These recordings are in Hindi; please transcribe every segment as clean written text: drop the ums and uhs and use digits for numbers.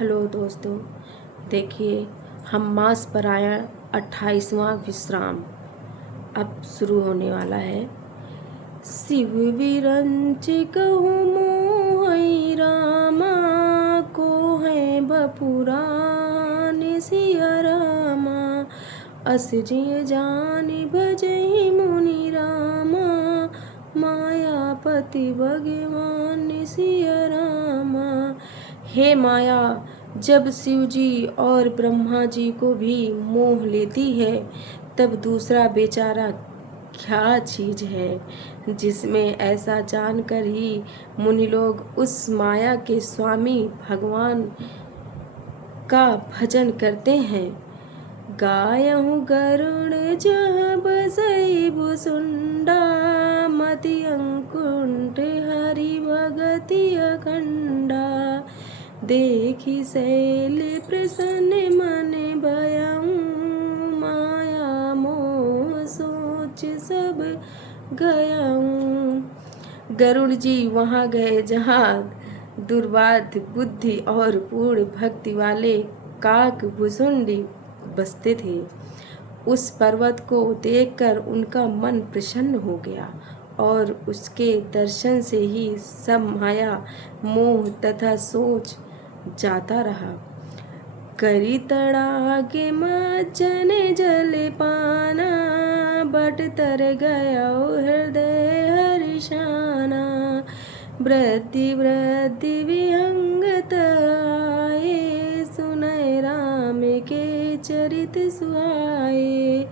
हेलो दोस्तों, देखिए हम मास पारायण 28वां विश्राम अब शुरू होने वाला है। शिव विरंच कहूँ मोहि रामा, को है बपुरान सिया रामा। अस जिय जानि भजहि मुनि रामा, मायापति भगवान सिया रामा। हे माया जब शिव जी और ब्रह्मा जी को भी मोह लेती है, तब दूसरा बेचारा क्या चीज है, जिसमें ऐसा जानकर ही मुनि लोग उस माया के स्वामी भगवान का भजन करते हैं। गायहु गरुण जहाँ बसई भुसुंडा, मति अंकुंठ हरि भगति अखंडा। देखी शैल प्रसन्न मन भयऊ, माया मोह सोच सब गयऊ। गरुड़ जी वहाँ गए जहाँ दुर्वाद बुद्धि और पूर्ण भक्ति वाले काक भुसुंडी बसते थे। उस पर्वत को देखकर उनका मन प्रसन्न हो गया और उसके दर्शन से ही सब माया मोह तथा सोच जाता रहा। करी तड़ागे मज्जन जल पाना, बट तर गया हृदय हर्षाना। वृद्धि वृद्धि विहंगत आए, सुनय राम के चरित सुहाए।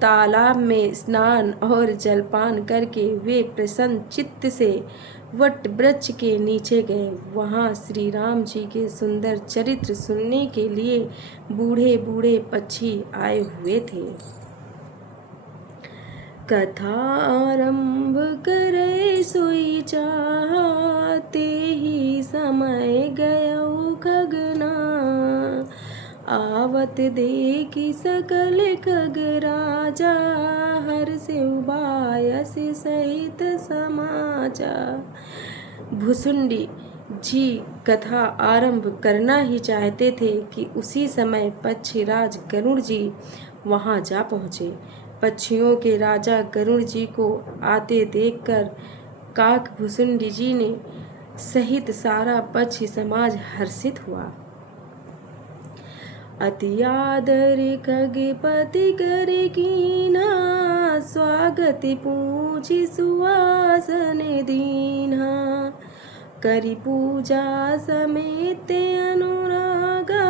तालाब में स्नान और जलपान करके वे प्रसन्न चित्त से वट वृक्ष के नीचे गए। वहाँ श्री राम जी के सुंदर चरित्र सुनने के लिए बूढ़े बूढ़े पक्षी आए हुए थे। कथा आरंभ करे सोई चाहा, ते ही समय गयौ खगना। आवत देखी सकल खग राजा, हर्ष उबायस सहित समाजा। भुसुंडी जी कथा आरंभ करना ही चाहते थे कि उसी समय पक्षीराज गरुड़ जी वहां जा पहुँचे। पक्षियों के राजा गरुड़ जी को आते देखकर काक भुसुंडी जी ने सहित सारा पक्षी समाज हर्षित हुआ। अति आदर खगपति कर कीन्हा, स्वागत पूछि सुवासन दीन्हा। करी पूजा समेत अनुरागा,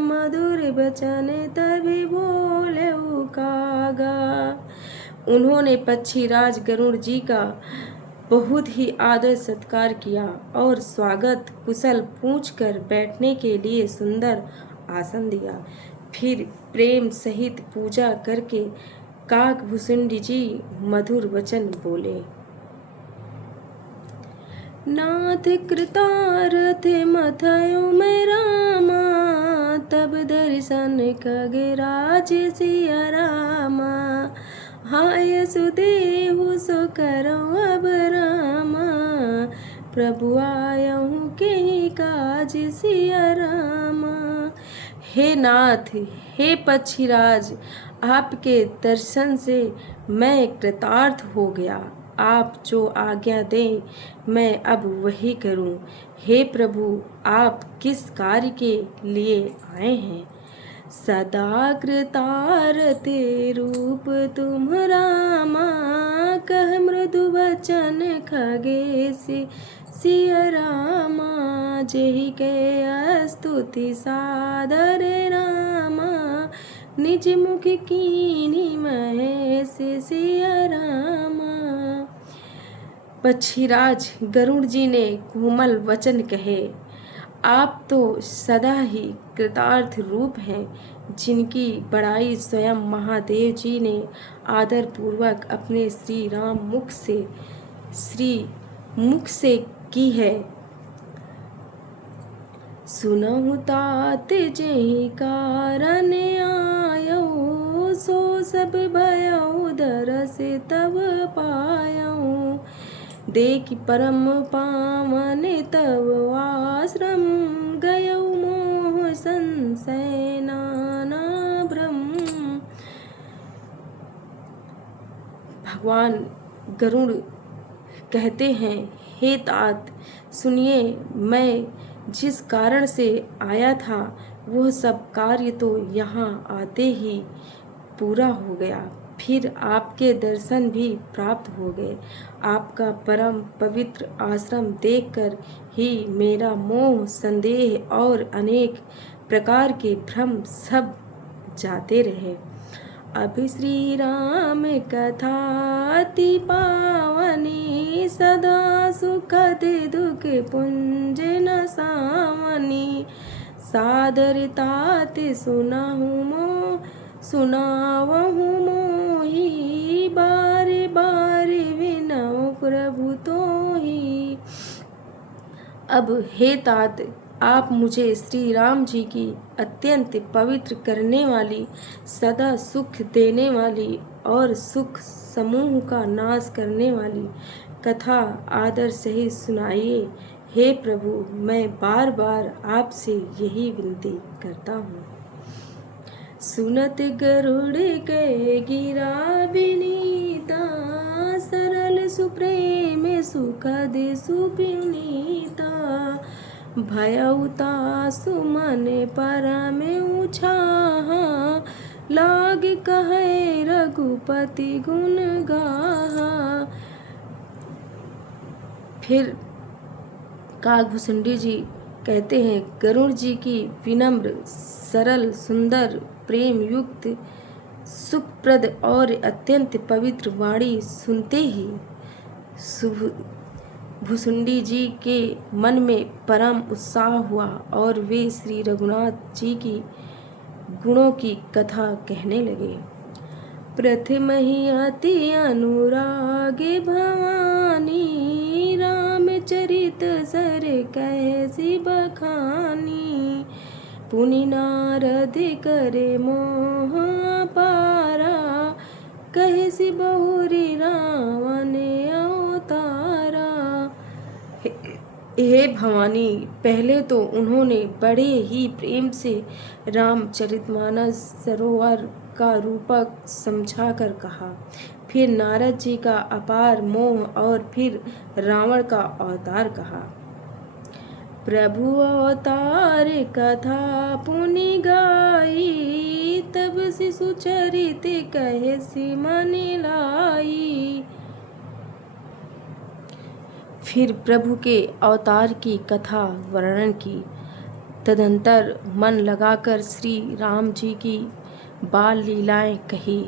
मधुर बचन तभी बोले कागा। उन्होंने पक्षीराज गरुड़ जी का बहुत ही आदर सत्कार किया और स्वागत कुशल पूछकर बैठने के लिए सुंदर आसन दिया। फिर प्रेम सहित पूजा करके काक भुसुंडी जी मधुर वचन बोले। नाथ कृतार्थ मथयो में रामा, तब दर्शन खगराज सिया रामा। हाय सुदेहु सो करो अब रामा, प्रभु आयहु के काज सिया रामा। हे नाथ, हे पक्षीराज, आपके दर्शन से मैं कृतार्थ हो गया। आप जो आज्ञा दें मैं अब वही करूं। हे प्रभु, आप किस कार्य के लिए आए हैं? सदा कृतार्थ रूप तुम रामा, कह मृदु वचन खगेश सिया रामा। जेहि के स्तुति सादर रामा, निज मुख कीन्ही महेश सिया रामा। पक्षीराज गरुड़ जी ने कोमल वचन कहे। आप तो सदा ही कृतार्थ रूप हैं, जिनकी बड़ाई स्वयं महादेव जी ने आदर पूर्वक अपने श्री राम मुख से की है। सुनहु तात जेहि कारण आयौ, सो सब भयउ दरस तब पायौ। देखि परम पावन तब आश्रम, गयौ भगवान गरुड़ कहते हैं, हे तात सुनिए, मैं जिस कारण से आया था वह सब कार्य तो यहाँ आते ही पूरा हो गया। फिर आपके दर्शन भी प्राप्त हो गए। आपका परम पवित्र आश्रम देखकर ही मेरा मोह, संदेह और अनेक प्रकार के भ्रम सब जाते रहे। अभी श्री राम कथा अति पावनी, सदा सुखद दुख पुंज न सावनी। सादरतात सुनावहु मोहि, बारे बारे विनौ प्रभु तोहि। अब हे तात, आप मुझे श्री राम जी की अत्यंत पवित्र करने वाली, सदा सुख देने वाली और सुख समूह का नाश करने वाली कथा आदर सहित सुनाइए। हे प्रभु, मैं बार बार आपसे यही विनती करता हूँ। सुनत गरुड़ के गिरा विनीता, सरल सुप्रेम सुखद सुविनीता। भयउता सुमन परम उछाहा, लाग कहे रघुपति गुण गाहा। फिर काकभूषुंडी जी कहते हैं, गरुड़ जी की विनम्र, सरल, सुंदर, प्रेम युक्त, सुखप्रद और अत्यंत पवित्र वाणी सुनते ही भूषुंडी जी के मन में परम उत्साह हुआ और वे श्री रघुनाथ जी की गुणों की कथा कहने लगे। प्रथम ही अति अनुरागे भवानी, रामचरित सर कैसी बखानी। पुनि नारद करे मोह अपारा, कहसी बहुरी रावण अवतारा। हे भवानी, पहले तो उन्होंने बड़े ही प्रेम से रामचरितमानस सरोवर का रूपक समझाकर कहा, फिर नारद जी का अपार मोह और फिर रावण का अवतार कहा। प्रभु अवतार कथा पुनि गाई, तब शिशु चरित कहे सी मन लाई। फिर प्रभु के अवतार की कथा वर्णन की। तदंतर मन लगाकर श्री राम जी की बाल लीलाएं कही।